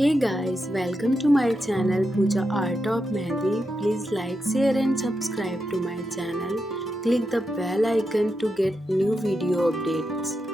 Hey guys, welcome to my channel Pooja Art of Mehndi. Please like, share and subscribe to my channel. Click the bell icon to get new video updates.